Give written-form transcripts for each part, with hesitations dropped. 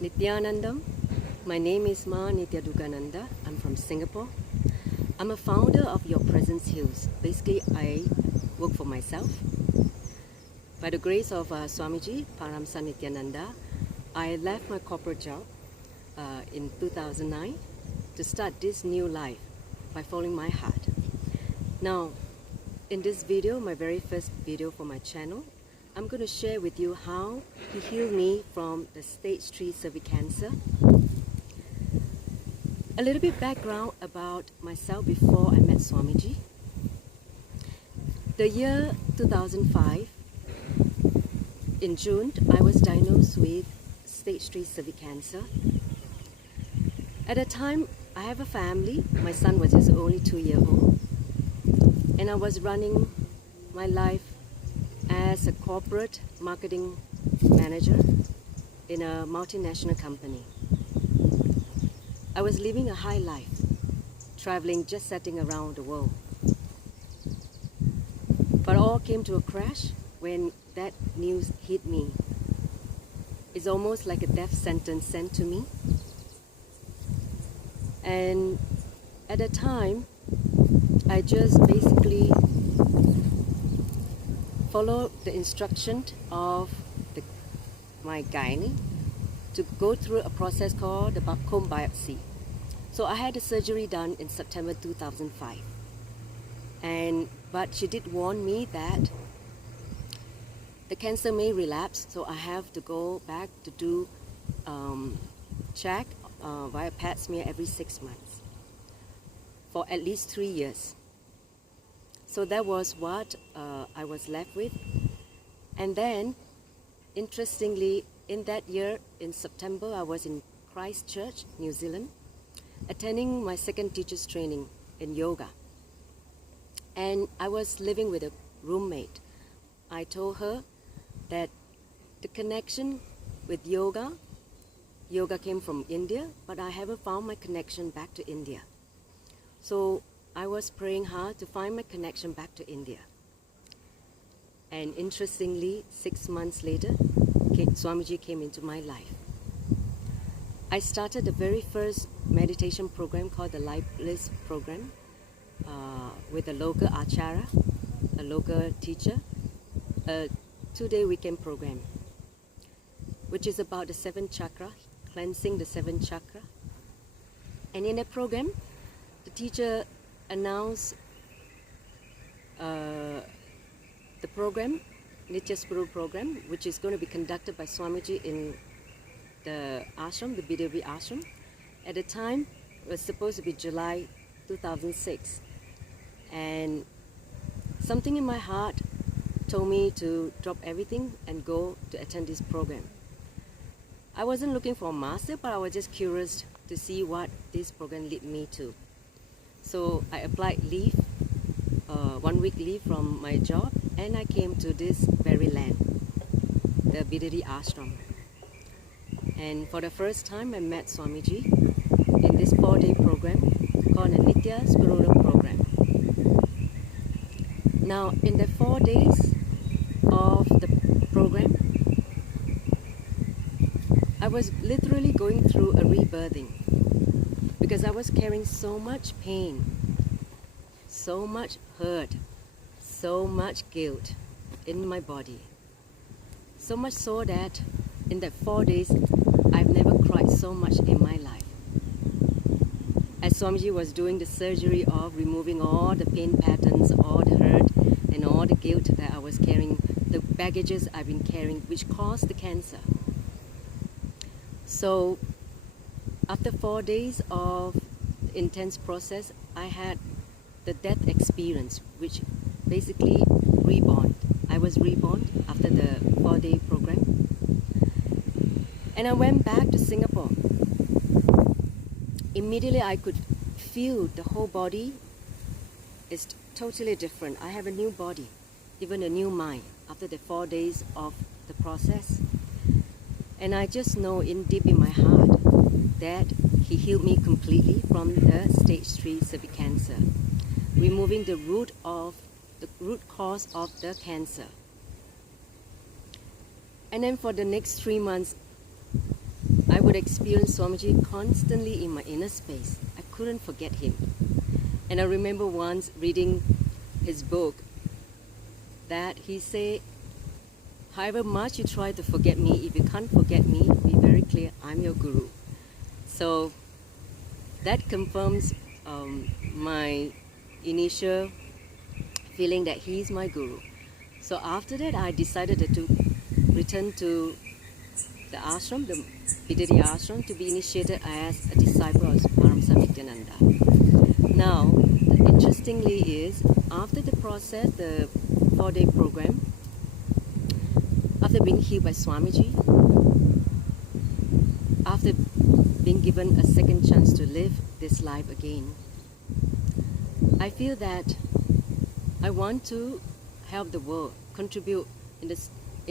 Nithyanandam. My name is Nithyananda. I'm from Singapore. I'm a founder of Your Presence Heals. Basically, I work for myself. By the grace of Swamiji, Paramahamsa Nithyananda, I left my corporate job in 2009 to start this new life by following my heart. Now, in this video, my very first video for my channel, I'm going to share with you how he healed me from the stage 3 cervix cancer. A little bit background about myself before I met Swamiji. The year 2005, in June, I was diagnosed with stage 3 cervix cancer. At the time, I have a family. My son was just only 2 years old. And I was running my life as a corporate marketing manager in a multinational company. I was living a high life, traveling, just setting around the world. But all came to a crash when that news hit me. It's almost like a death sentence sent to me. And at the time, I just basically followed the instruction of my gynae to go through a process called the comb biopsy. So I had the surgery done in September 2005. But she did warn me that the cancer may relapse, so I have to go back to do check via pap smear every 6 months for at least 3 years. So that was what I was left with. And then, interestingly, in that year, in September, I was in Christchurch, New Zealand, attending my second teacher's training in yoga. And I was living with a roommate. I told her that the connection with yoga came from India, but I haven't found my connection back to India. So I was praying hard to find my connection back to India. And interestingly, 6 months later, Swamiji came into my life. I started the very first meditation program called the Life Bliss program with a local acharya, a local teacher, a 2-day weekend program, which is about the 7th chakra, cleansing the 7th chakra. And in that program, the teacher announced the program, Nitya Spirit program, which is going to be conducted by Swamiji in the ashram, the Vedic ashram. At the time, it was supposed to be July 2006. And something in my heart told me to drop everything and go to attend this program. I wasn't looking for a master, but I was just curious to see what this program led me to. So I applied leave, 1 week leave from my job, and I came to this very land, the Vedic ashram. And for the first time, I met Swamiji in this 4-day program called the Nitya Spirit program. Now, in the 4 days of the program, I was literally going through a rebirthing because I was carrying so much pain, so much hurt, so much guilt in my body. So much so that in that 4 days, I've never cried so much in my life. As Swamiji was doing the surgery of removing all the pain patterns, all the hurt, and all the guilt that I was carrying, the baggages I've been carrying, which caused the cancer. So, after 4 days of intense process, I had the death experience, which basically reborn. I was reborn after the 4-day program. And I went back to Singapore. Immediately I could feel the whole body is totally different. I have a new body, even a new mind after the 4 days of the process. And I just know deep in my heart that he healed me completely from the stage 3 cervix cancer, removing the root cause of the cancer. And then for the next 3 months, I would experience Swamiji constantly in my inner space. I couldn't forget him. And I remember once reading his book that he said, however much you try to forget me, if you can't forget me, be very clear, I'm your guru. So that confirms my initial feeling that he's my guru. So after that, I decided to return to the ashram, the Bidari ashram, to be initiated as a disciple of Paramahamsa Nithyananda. Now, interestingly is, after the process, the 4-day program, after being healed by Swamiji, after being given a second chance to live this life again, I feel that I want to help the world, contribute in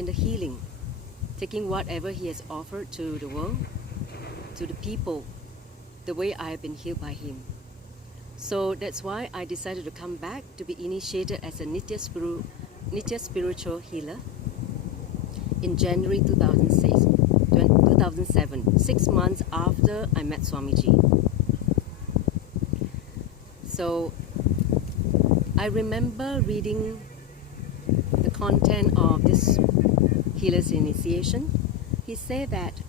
the healing, taking whatever he has offered to the world, to the people, the way I have been healed by him. So that's why I decided to come back to be initiated as a Nitya spiritual healer in January 2007, 6 months after I met Swamiji. So I remember reading the content of this healer's initiation. He said that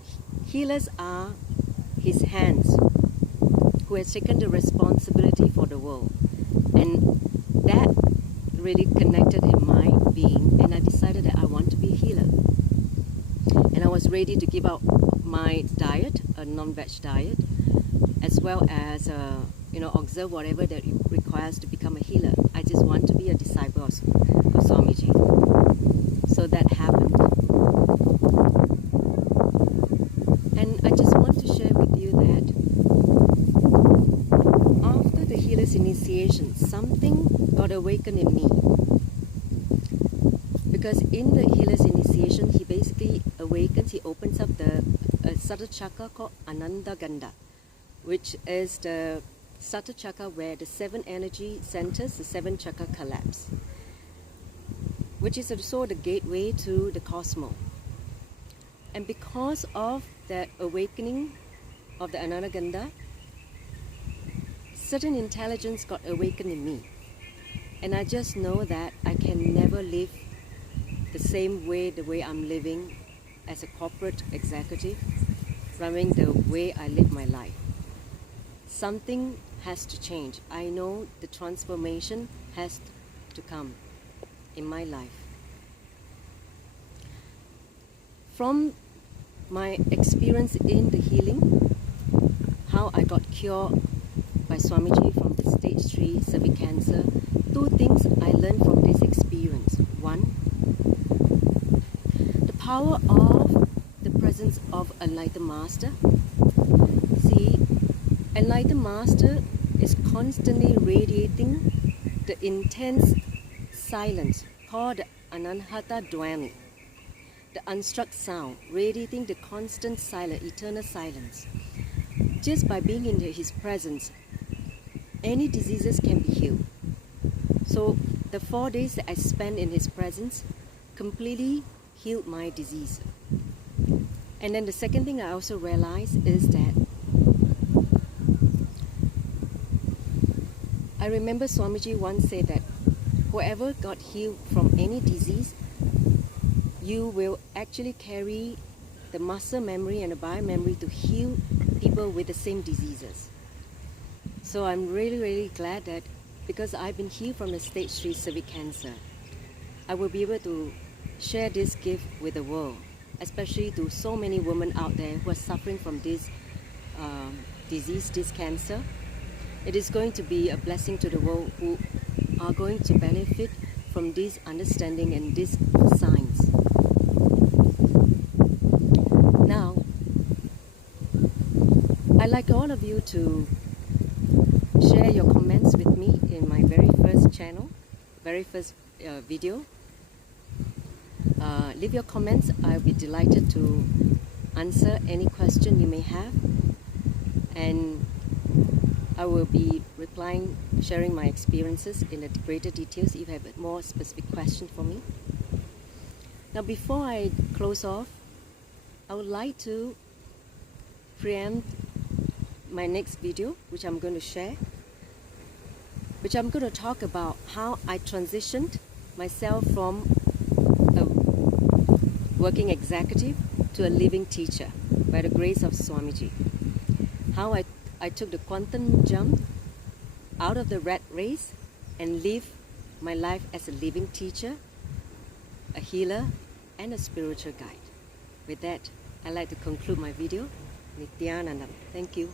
healers are his hands who has taken the responsibility for the world. And that really connected in my being, and I decided that I want to be a healer. And I was ready to give up my diet, a non-veg diet, as well as observe whatever that it requires to become a healer. I just want to be a disciple of Swamiji. So that happened. And I just want to share with you that after the healer's initiation, something got awakened in me. Because in the healer's initiation, he basically awakens, he opens up the subtle chakra called Ananda Ganda, which is the subtle chakra where the 7 energy centers, the 7 chakra collapse, which is also the gateway to the cosmos. And because of that awakening of the Ananda Ganda, certain intelligence got awakened in me. And I just know that I can never live the same way, the way I'm living as a corporate executive, running the way I live my life. Something has to change. I know the transformation has to come in my life. From my experience in the healing, how I got cured by Swamiji from the stage 3 cervix cancer, 2 things I learned from this experience. 1, the power of the presence of Enlightened Master. See, Enlightened Master is constantly radiating the intense silence called the Anahata Dwani, the unstruck sound, radiating the constant silence, eternal silence. Just by being in his presence, any diseases can be healed. So the 4 days that I spent in his presence completely healed my disease. And then the second thing I also realized is that I remember Swamiji once said that whoever got healed from any disease, you will actually carry the muscle memory and the biomemory to heal people with the same diseases. So I'm really glad that because I've been healed from the stage 3 cervix cancer, I will be able to share this gift with the world, especially to so many women out there who are suffering from this disease, this cancer. It is going to be a blessing to the world who are going to benefit from this understanding and this science. Now, I'd like all of you to share your comments with me in my very first channel, very first video. Leave your comments. I'll be delighted to answer any question you may have. And I will be replying, sharing my experiences in greater details if you have a more specific question for me. Now, before I close off, I would like to preempt my next video, which I'm going to share, which I'm going to talk about how I transitioned myself from a working executive to a living teacher by the grace of Swamiji. How I took the quantum jump out of the rat race and live my life as a living teacher, a healer, and a spiritual guide. With that, I'd like to conclude my video. Nithyananda. Thank you.